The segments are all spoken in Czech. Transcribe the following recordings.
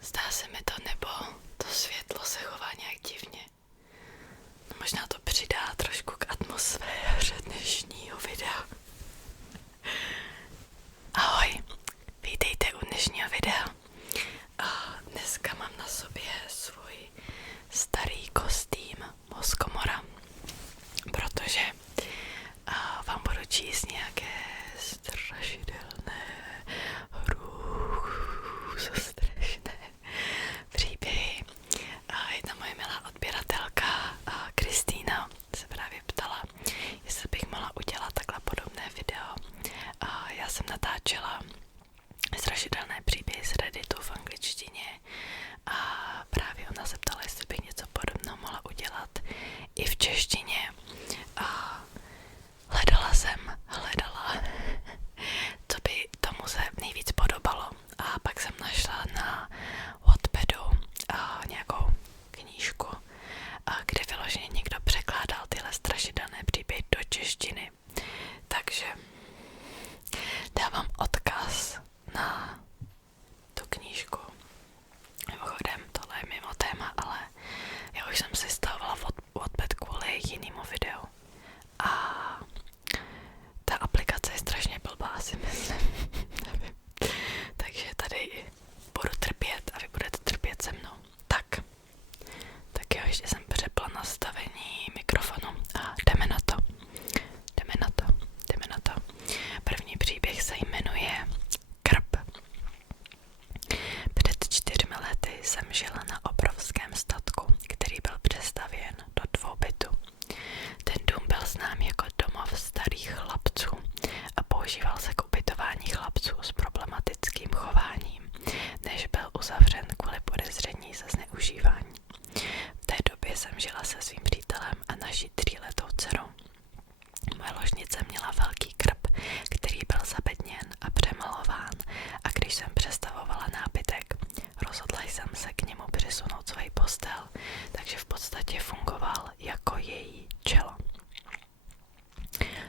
Zdá se mi to, nebo to světlo se chová nějak divně. No, možná to přidá trošku k atmosféře dnešního videa. Ahoj, vítejte u dnešního videa. A dneska mám na sobě svůj starý kostým mozkomora, protože vám budu číst nějaké strašidelné, hrůzostrašné příběhy. Jedna moje milá odběratelka Kristýna se právě ptala, jestli bych mohla udělat takhle podobné video. Já jsem natáčela strašidelné příběhy z Redditu v angličtině a právě ona se ptala, jestli bych něco podobného mohla udělat i v češtině. A hledala, co by tomu se nejvíc podobalo. A pak jsem našla na Wattpadu nějakou knížku, kde vyloženě někdo překládal tyhle strašidelné příběhy do češtiny. Takže dávám odkaz na tu knížku. Mimochodem, tohle je mimo téma, ale já už jsem si stavovala Wattpad kvůli jinému videu. A ta aplikace je strašně blbá, asi myslím. Nevím. Takže tady budu trpět a vy budete trpět se mnou. Tak jo, ještě jsem přepla nastavení mikrofonu a jdeme na to. První příběh se jmenuje Krb. Před 4 lety jsem žila na obrovském statku, který byl přestavěn do 2 bytů. Ten dům byl znám jako domov starých chlapců a používal se k ubytování chlapců s problematickým chováním, než byl uzavřen kvůli podezření ze zneužívání. V té době jsem žila se svým přítelem a naší 3letou dcerou. Moje ložnice měla velký krb, který byl zabedněn a přemalován, a když jsem přestavovala nábytek, rozhodla jsem se k němu přisunout svoji postel, takže v podstatě fungoval jako její čelo.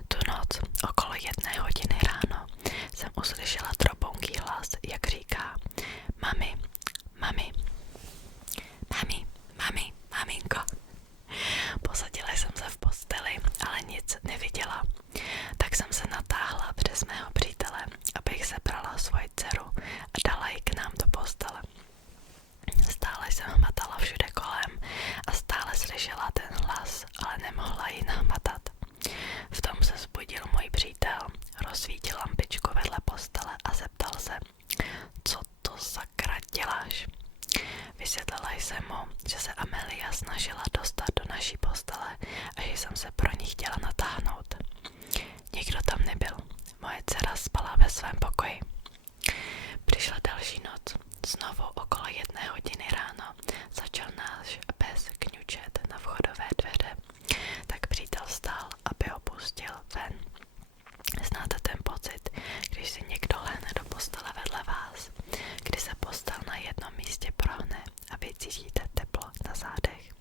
Tu noc okolo 1 hodiny ráno jsem uslyšela drobounký hlas, jak říká: Mami, mami, mami, mami, maminko. Posadila jsem se v posteli, ale nic neviděla. Tak jsem se natáhla přes mého přítele, abych sebrala svoji dceru a dala ji k nám do postele. Stále jsem hmatala všude kolem a stále slyšela ten hlas, ale nemohla ji nahmatat. V tom se vzbudil můj přítel, rozsvítil lampičku vedle postele a zeptal se: Co to sakra děláš? Vysvětlila jsem mu, že se Amelia snažila dostat do naší postele a že jsem se pro ní chtěla natáhnout. Nikdo tam nebyl, moje dcera spala ve svém pokoji. Přišla další noc, znovu okolo 1 hodiny ráno začal náš pes kňučet na vchodové dveře, tak přítel vstal, aby ho pustil ven. Znáte ten pocit, když si někdo lehne do postele vedle vás, kdy se postel na jednom místě prohne a vy cítíte teplo na zádech?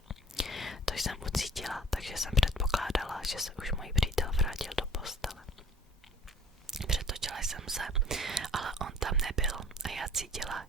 To jsem ucítila, takže jsem předpokládala, že se už můj přítel vrátil do postele. Přetočila jsem se, ale on tam nebyl a já cítila,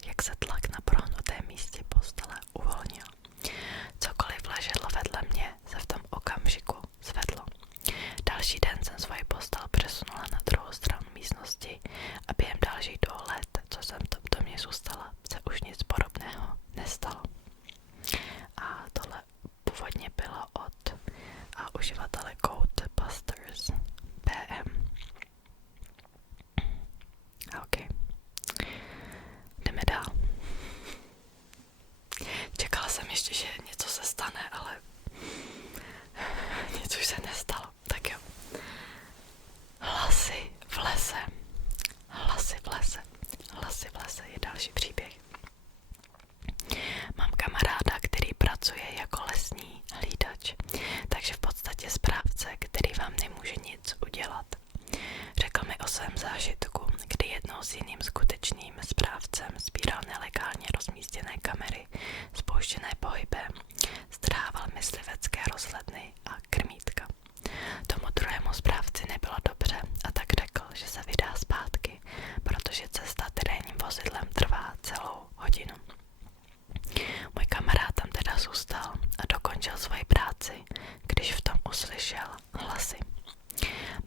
zůstal a dokončil svoji práci, když v tom uslyšel hlasy.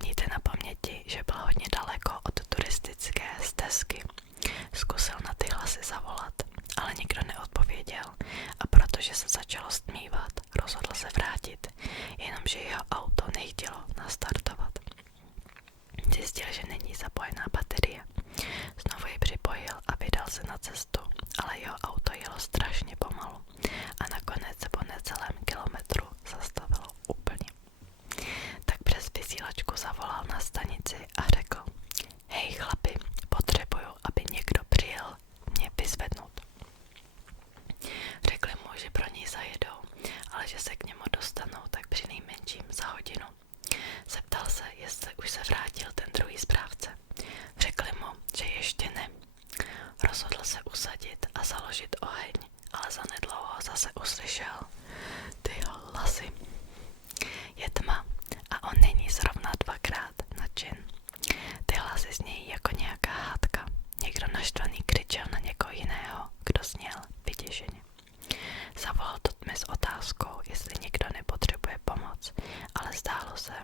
Mějte na paměti, že byl hodně daleko od turistické stezky. Zkusil na ty hlasy zavolat, ale nikdo neodpověděl a protože se začalo stmívat, rozhodl se vrátit, jenomže jeho auto nechtělo nastartovat. Zjistil, že není zapojená baterie. Znovu ji připojil a vydal se na cestu, ale jeho auto jelo strašně pomalu a nakonec se po necelém kilometru zastavilo úplně. Tak přes vysílačku zavolal na stanici a řekl: Hej chlapi, potřebuju, aby někdo přijel mě vyzvednout. Řekli mu, že pro něj zajedou, ale že se k němu dostanou tak při nejmenším za hodinu. Zeptal se, jestli už se vrátil ten druhý správce. Řekli mu, že ještě ne. Rozhodl se usadit a založit oheň, ale zanedlouho zase uslyšel ty hlasy. Je tma a on není zrovna dvakrát nadšen. Ty hlasy znějí jako nějaká hádka. Někdo naštvaný křičel na někoho jiného, kdo zněl vyděšeně. Zavolal do tmy s otázkou, jestli někdo nepotřebuje pomoc, ale zdálo se,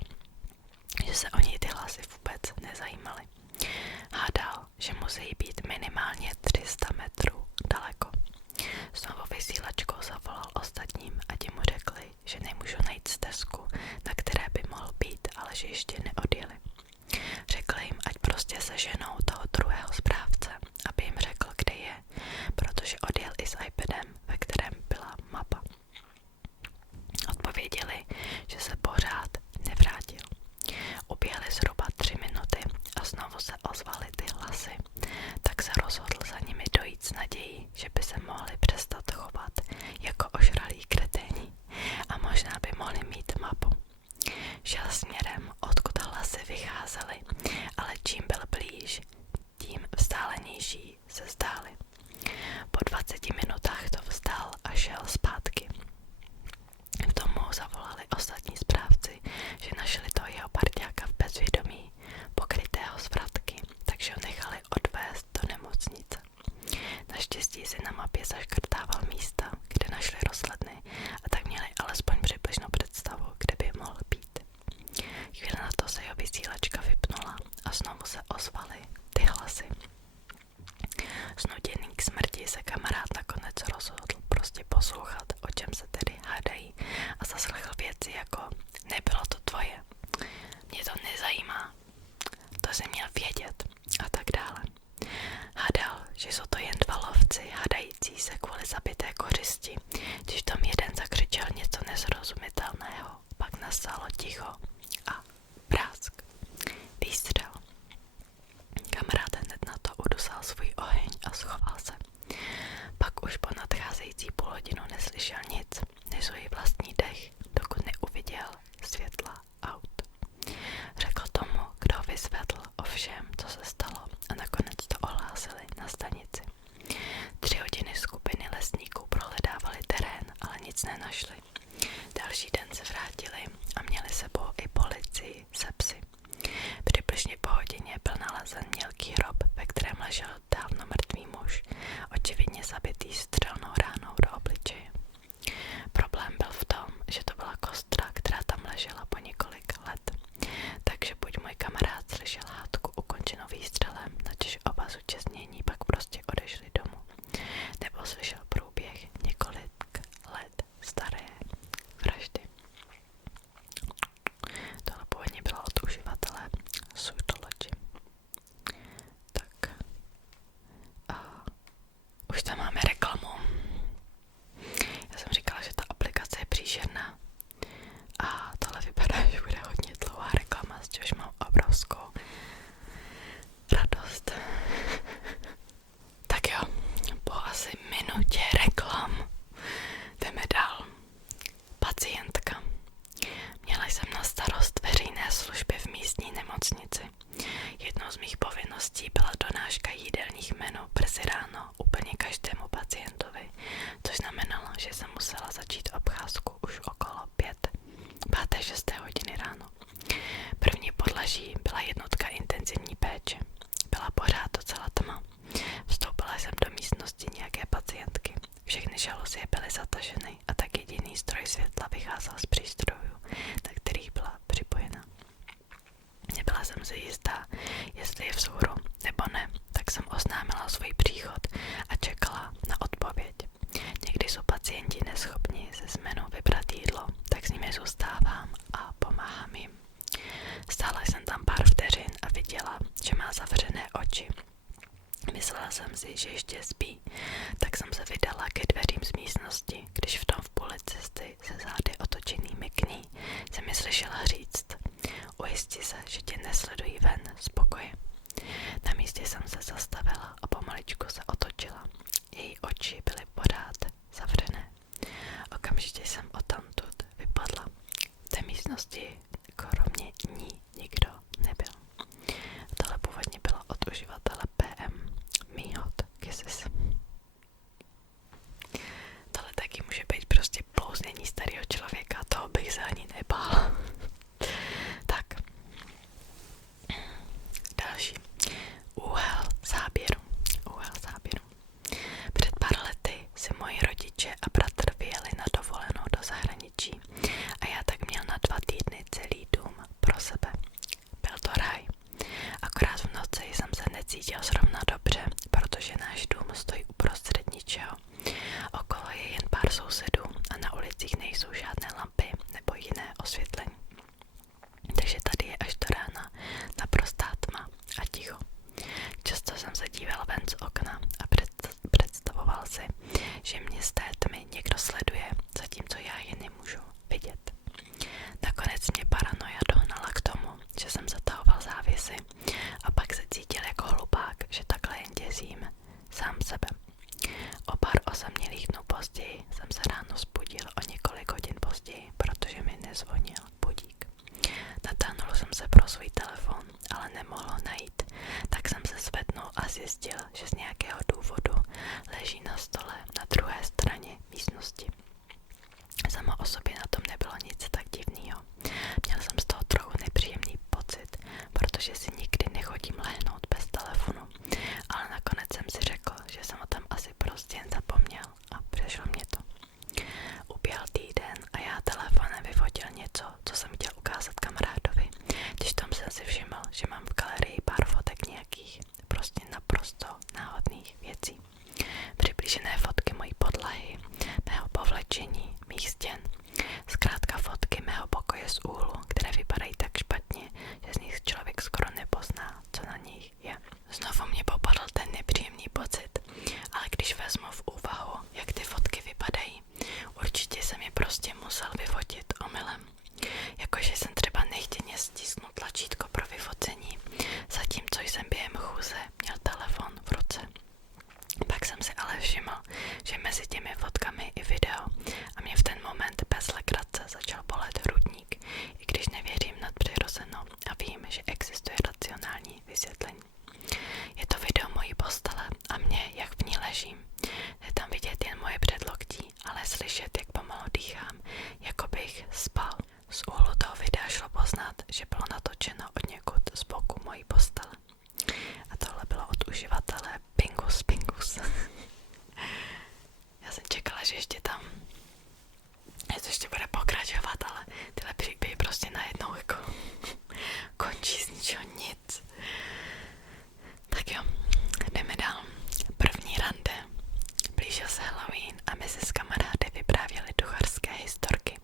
že se o něj ty hlasy vůbec nezajímaly. Hádal, že musí být minimálně 300 metrů daleko. Znovu vysílačkou zavolal ostatním a ti mu řekli, že nemůžu najít stezku, na které by mohl být, ale že ještě neodjeli. Řekli jim, ať prostě seženou toho druhého správce, aby jim řekl, kde je, protože odjel i s iPadem, ve kterém byla mapa. Odpověděli, že se pořád nevrátil. Uběhly zhruba 3 minuty a znovu se ozvaly ty hlasy, tak se rozhodl za nimi dojít s nadějí, že by se mohli přestat chovat jako ožralí kreténi a možná by mohli mít mapu. Šel směrem, odkud hlasy vycházely, ale čím byl blíž, tím vzdálenější se zdály. Po 20 minutách to vzdal a šel zpátky. K tomu zavolali ostatní správci, že našli toho jeho parťáka v bezvědomí, pokrytého z vratky, takže ho nechali odvést do nemocnice. Naštěstí si na mapě zaškrtával místa, kde našli rozhledny a tak měli alespoň přibližnou představu, kde by mohl být. Chvíli na to se jeho vysílačka vypnula a znovu se ozvaly ty hlasy. Znuděný k smrti se kamarád nakonec rozhodl prostě poslouchat, o čem se tedy hádají, a zaslechl věci jako: nebylo to tvoje, mě to nezajímá, to jsi měl vědět a tak dále. Hádal, že jsou to jen dva lovci hádající se kvůli zabité kořisti, když tam jeden zakřičel něco nesrozumitelného, pak nastalo ticho a prásk. Výstřel. Kamarád hned na to udusal svůj oheň a schoval se. Pak už po nadcházející půlhodinu neslyšel nic, než svůj vlastní dech, dokud neuviděl světla aut. Řekl tomu, kdo ho vyzvedl, o všem, co se stalo, a nakonec to ohlásili na stanici. 3 hodiny skupiny lesníků prohledávali terén, ale nic nenašli. Další den se vrátili a měli sebou i policii se psy. Přibližně po hodině byl nalezen mělký hrob, ve kterém ležel dávno mrtvý muž, očividně zabitý střelnou ránou do obličeje. Problém byl v tom, že to byla kostra, která tam ležela po několik let. Takže buď můj kamarád slyšel hádku ukončenou výstřelem, načež oba zúčastnění pak prostě odešli domů, nebo slyšel průběh několik let staré vraždy. Tohle původně bylo od uživatele Suitology. Tak. Už tam máme reklamu. Já jsem říkala, že ta aplikace je příšerná. A tohle vypadá, že bude hodně dlouhá reklama, z čehož mám obrovskou radost. Tak jo, po asi minutě reklam jdeme dál. Pacientka. Měla jsem na starost veřejné služby v místní nemocnici. Jednou z mých povinností byla donáška jídelních menů brzy ráno úplně každému pacientovi, což znamenalo, že jsem musela začít obcházku už okolo 5. 6. hodiny ráno. První podlaží byla jednotka intenzivní péče. Byla pořád docela tma. Vstoupila jsem do místnosti nějaké pacientky. Všechny žaluzie byly zataženy a tak jak jediný stroj světla vycházel z přístrojů, na kterých byla připojena. Nebyla jsem si jistá, jestli je vzhůru nebo ne, tak jsem oznámila svůj příchod a čekala na odpověď. Někdy jsou pacienti neschopni se zmenou vybrat jídlo, tak s nimi zůstávám a pomáhám jim. Stála jsem tam pár vteřin a viděla, že má zavřené oči. Myslela jsem si, že ještě spí, tak jsem se vydala ke dveřím z místnosti, když v tom v půli cesty se zády otočenými k ní se mi slyšela říct: ujisti se, že tě nesledují ven z pokoje. Na místě jsem se zastavila a pomaličku se otočila. Její oči byly pořád zavřené. Okamžitě jsem odtamtud vypadla. V té místnosti kromě ní nikdo nebyl. Tohle původně bylo od uživatele PM Mihot Kisses. Tohle taky může být prostě blouznění starého člověka, toho bych se ani nebál. Tak. Další. Úhel záběru. Před pár lety si moji rodiče a bratr vyjeli na dovolenou do zahraničí a já tak měl na 2 týdny celý dům pro sebe. Byl to ráj. Akorát v noci jsem se necítil zrovna dobře, protože náš dům stojí uprostřed ničeho. Okolo je jen pár sousedů a na ulicích nejsou žádné lampy nebo jiné osvětlení. Takže tady je až do rána naprostá tma a ticho. Často jsem se díval ven z okna a představoval si, že mě z té tmy někdo sleduje, zatímco já je nemůžu vidět. Nakonec mě paranoja dohnala k tomu, že jsem zatahoval závěsy a pak se cítil jako hlupák, že takhle jen děsím sám sebe. O pár osamělých dnů později jsem se ráno vzbudil o několik hodin později, protože mi nezvonil budík. Natáhnul jsem se pro svůj telefon, ale nemohl ho najít, tak jsem se zvednul a zjistil, že z nějakého důvodu leží na stole na druhé straně místnosti. Samo o sobě na tom nebylo nic tak divného. Měl jsem z toho trochu nepříjemný pocit, protože si nikdy nechodím lehnout bez telefonu, ale nakonec jsem si řekl, že jsem ho tam asi prostě jen zapomněl a přešlo mě to. Uběhl týden a já telefonem vyfotil něco, co jsem chtěl ukázat kamarádovi. Když tam jsem si všiml, že mám v galerii pár fotek nějakých prostě naprosto náhodných věcí. Přiblížené fotky mojí podlahy, mého povlečení, mých stěn. Zkrátka fotky mého pokoje z úhlu, které vypadají tak špatně, že z nich člověk skoro nepozná, co na nich je. Znovu mě popadl ten nepříjemný pocit, ale když vezmu v úvahu, jak ty fotky vypadají, určitě jsem je prostě musel vyfotit omylem. Jakože jsem třeba nechtěně stisknul tlačítko pro vyfocení, zatímco jsem během chůze měl telefon v ruce. Pak jsem si ale všiml, že mezi těmi fotkami i video a mě v ten moment bez legrace začal bolet hrudník, i když nevěřím nadpřirozeno a vím, že existuje racionální vysvětlení. Je to video mojí postele a mě, jak v ní ležím. Je tam vidět jen moje předloktí, ale slyšet, jak pomalu dýchám, jako bych spal. Z úhlu toho videa šlo poznat, že bylo natočeno od někud z boku mojí postele. A tohle bylo od uživatele Pingus. Já jsem čekala, že ještě tam to ještě bude pokračovat, ale tyhle příběhy prostě najednou jako končí z ničeho nic. Tak jo, jdeme dál. První rande. Blížil se Halloween a my si s kamarády vyprávěli ducharské historky.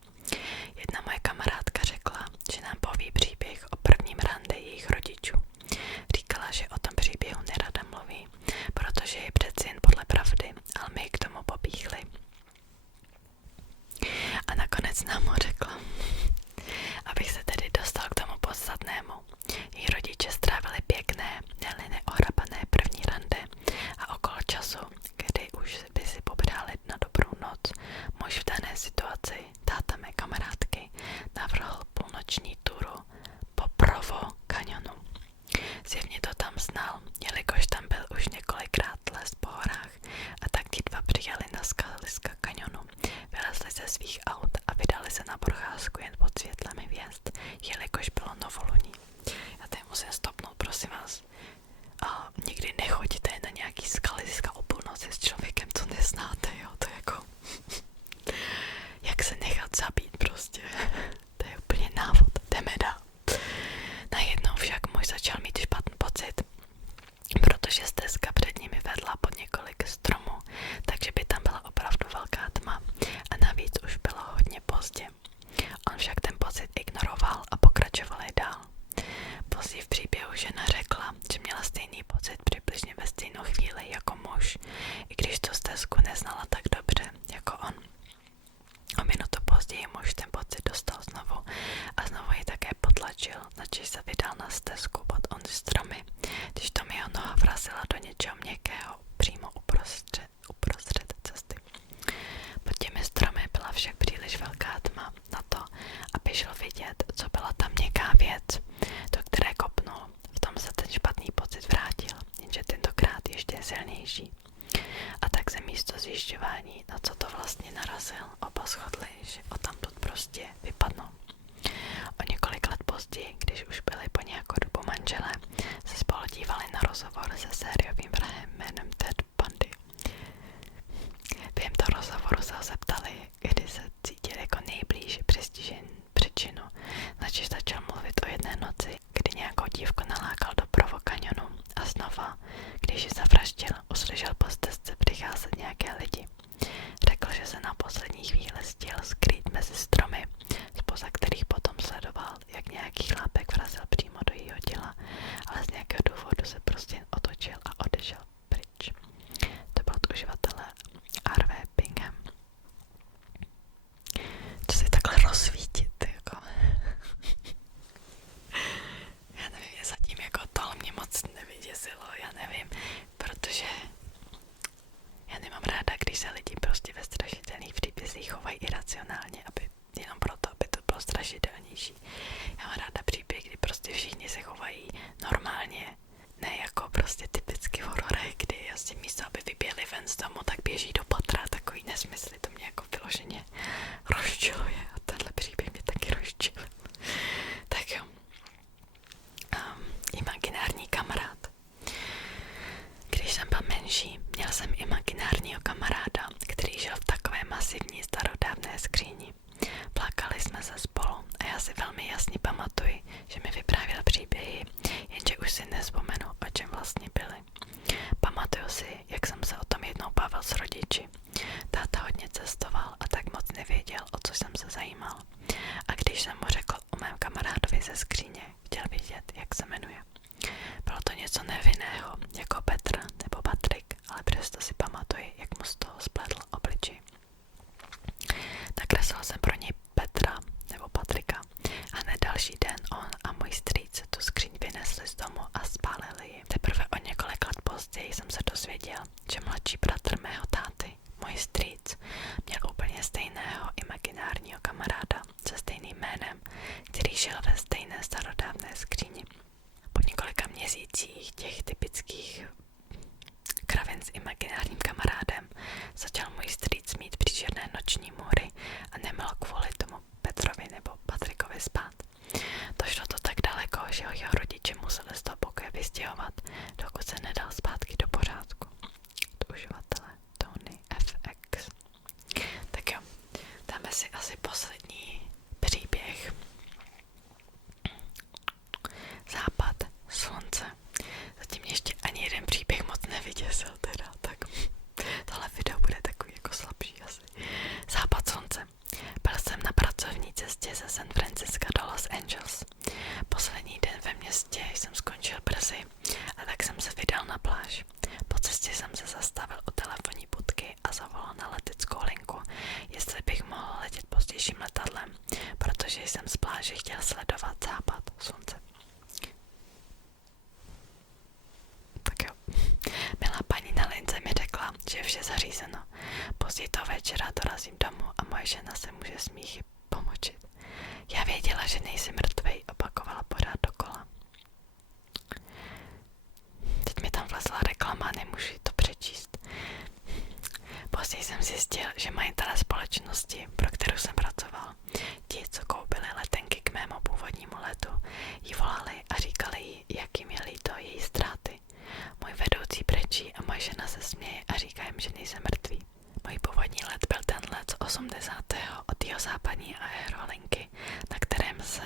Jedna moje kamarádka řekla, že nám poví příběh o prvním rande jejich rodičů. Říkala, že o tom příběhu nerada mluví, protože je přeci jen podle pravdy, ale my k tomu pobíchli. A nakonec nám ho řekla. Abych se tedy dostal k tomu podstatnému. Její rodiče strávili pěkné, ne-li neohrabané první rande a okolo času, kdy už by si pobřáli na dobrou noc, muž v dané situaci, táta mé kamarádky, navrhl půlnoční turu po Provo kanionu. Zjevně to tam znal, jelikož tam byl už několikrát les po horách a tak ti dva přijeli na skaliska kanionu, vylezli ze svých aut a vydali se na podívání, na co to vlastně narazil, oba shodli, že odtamtud prostě vypadnou. O několik let později, když už byli po nějakou dobu manželé, se spolu dívali na rozhovor se sériovým vrahem jménem Ted Bundy. Během toho rozhovoru se ho zeptali, kdy se cítil jako nejblíž přistižen před činu, načež začal mluvit o jedné noci, kdy nějakou dívku nalákal do Provo kanionu a znova, když ji zavraždil, uslyšel po stezce přicházet nějaké lidi. Řekl, že se na poslední chvíli stihl skrýt mezi stromy, spoza kterých potom sledoval, jak nějaký chlápek vrazil přímo do jejího těla, ale z nějakého důvodu se prostě otočil a odešel pryč. To byl od uživatele R.V. Bingham. Co si takhle rozsvítit, jako? Já nevím, mě zatím jako tohle mě moc nevyděsilo, já nevím, protože já nemám ráda, když se lidi prostě ve strašidelných příbězích chovají iracionálně, jenom proto, aby to bylo strašidelnější. Já mám ráda příběh, kdy prostě všichni se chovají normálně, ne jako prostě typicky v hororech, kdy asi místo, aby vyběhli ven z domu, tak běží do patra, takový nesmysly, to mě jako vyloženě rozčiluje a tenhle příběh mě taky rozčiluje. Tak jo. Imaginární kamarád. Když jsem byl menší, měl jsem imaginárního kamaráda, který žil v takové masivní starodávné skříni. Plakali jsme se spolu a já si velmi jasně pamatuji, že mi vyprávěl příběhy, jenže už si nevzpomenu, o čem vlastně byly. Pamatuju si, jak jsem se o tom jednou bavil s rodiči. Táta hodně cestoval a tak moc nevěděl, o co jsem se zajímal. A když jsem mu řekl o mém kamarádovi ze skříně, chtěl vědět, jak se jmenuje. Bylo to něco nevinného, jako Petr nebo Patrik, ale přesto si pamatuji, jak mu z toho spletl obličej. Nakreslil jsem pro něj Petra nebo Patrika a hned další den on a můj strýc tu skříň vynesli z domu a spálili ji. Teprve o několik let později jsem se dozvěděl, že mladší bratr mého táty, můj strýc, měl úplně stejného imaginárního kamaráda se stejným jménem, který žil ve stejné starodávné skříni. Po několika měsících těch typických kravin s imaginárním kamarádem začal můj strýc mít příšerné noční můry a nemohl kvůli tomu Petrovi nebo Patrikovi spát. Došlo to tak daleko, že jeho rodiče museli z toho pokoje vystěhovat, dokud se nedal zpátky do pořádku. Od uživatele Tony FX. Tak jo, dáme si asi poslední příběh. Západ slunce. Zatím ještě ani jeden příběh moc nevyděsil teda, tak tohle video bude takový jako slabší asi. Západ slunce. Byl jsem na pracovní cestě ze San Francisca do Los Angeles. Poslední den ve městě jsem skončil brzy a tak jsem se vydal na pláž. Po cestě jsem se zastavil u telefonní budky a zavolal na leteckou linku, jestli bych mohl letět pozdějším letadlem, protože jsem z pláže chtěl sledovat západ slunce. Tak jo. Milá paní na lince mi řekla, že je vše zařízeno. Později toho večera dorazím domů a moje žena se může smíchy pomočit. Já věděla, že nejsi mrtvej, opakovala pořád dokola. Teď mi tam vlezla reklama, nemůžu to přečíst. Později jsem zjistil, že majitelé společnosti, pro kterou jsem pracoval, ti, co koupili letenky k mému původnímu letu, jí volali a říkali jí, jak jim je líto její ztráty. Můj vedoucí brečí a moje žena se směje a říká jim, že nejsem mrtvý. Můj původní let byl ten let z 80. od jeho západní aerolinky, na kterém se